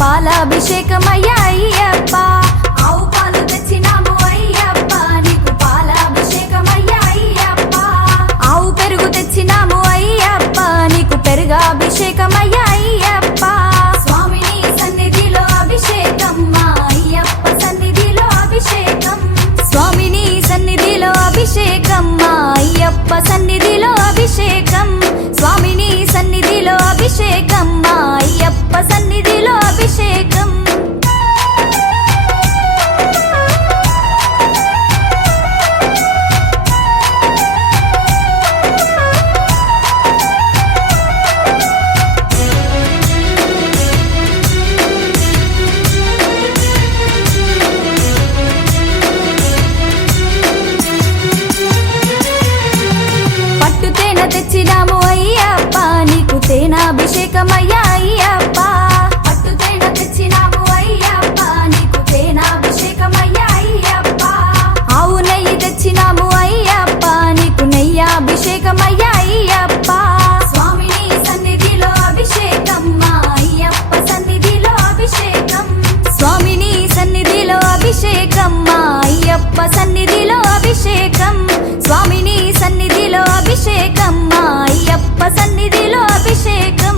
పాలాభిషేకమయ్యా అయ్యప్ప ఆవు పాలు తెచ్చినాము అయ్యప్ప నీకు పాలాభిషేకమయ్యా అయ్యప్ప ఆవు పెరుగు తెచ్చినాము అయ్యప్ప నీకు పెరుగాభిషేకమయ్యా అయ్యప్ప స్వామిని సన్నిధిలో అభిషేకం మా అయ్యప్ప సన్నిధిలో అభిషేకం స్వామిని సన్నిధిలో అభిషేకం మా అయ్యప్ప సన్నిధిలో అభిషేకం స్వామిని సన్నిధిలో అభిషేకం మా అయ్యప్ప సన్నిధిలో అభిషేకం తెచ్చినాము అయ్యప్ప నీకు తేనాభిషేకమయ్యా అయ్యప్ప పట్టు తేన తెచ్చినాము అయ్యప్ప నీకు తేనాభిషేకమయ్యా అయ్యప్ప ఆవు నెయ్యి తెచ్చినాము అయ్యప్ప నీకు నెయ్యాభిషేకమయ్యా అయ్యప్ప స్వామిని సన్నిధిలో అభిషేకం మా అయ్యప్ప సన్నిధిలో అభిషేకం స్వామిని సన్నిధిలో అభిషేకం మా అయ్యప్ప సన్నిధిలో అభిషేకం స్వామిని సన్నిధిలో అభిషేకం మా అయ్యప్ప సన్నిధిలో అభిషేకం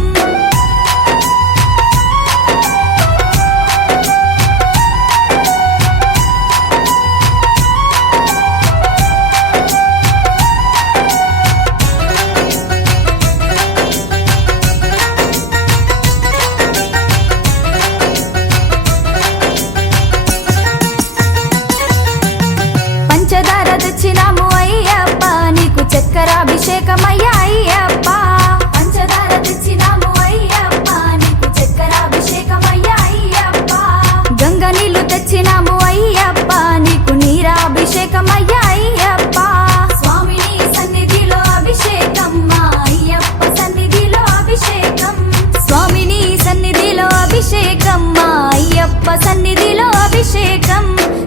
పంచదార తెచ్చినాము అయ్యప్ప నీకు చక్కెరాభిషేకమయ్యా అయ్యప్ప పంచదార తెచ్చినాము అయ్యప్ప నీకు చక్కెరాభిషేకమయ్యా అయ్యప్ప గంగ నీళ్లు తెచ్చినాము అయ్యప్ప నీకు నీరాభిషేకమయ్యా అయ్యప్ప స్వామిని సన్నిధిలో అభిషేకం మా అయ్యప్ప సన్నిధిలో అభిషేకం స్వామిని సన్నిధిలో అభిషేకం మా అయ్యప్ప సన్నిధిలో అభిషేకం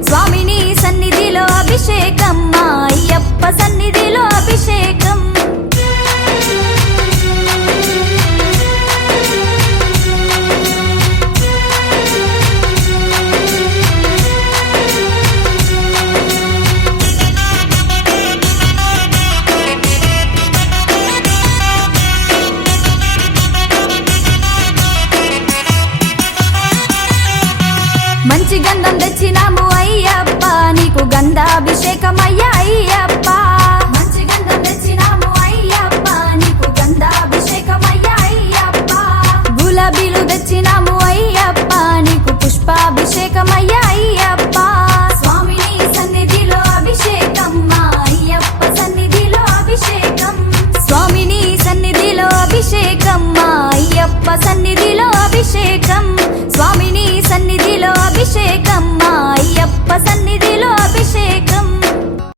స్వామిని సన్నిధిలో అభిషేకం మా అయ్యప్ప సన్నిధిలో అభిషేకం మంచి గంధం తెచ్చినాము అయ్యప్ప నీకు గంధాభిషేకమయ్యా అయ్యప్ప మంచి గంధం తెచ్చినాము అయ్యప్ప నీకు గంధాభిషేకమయ్యా అయ్యప్ప గులాబీలు తెచ్చినాము అయ్యప్ప నీకు పుష్పాభిషేకమయ్యా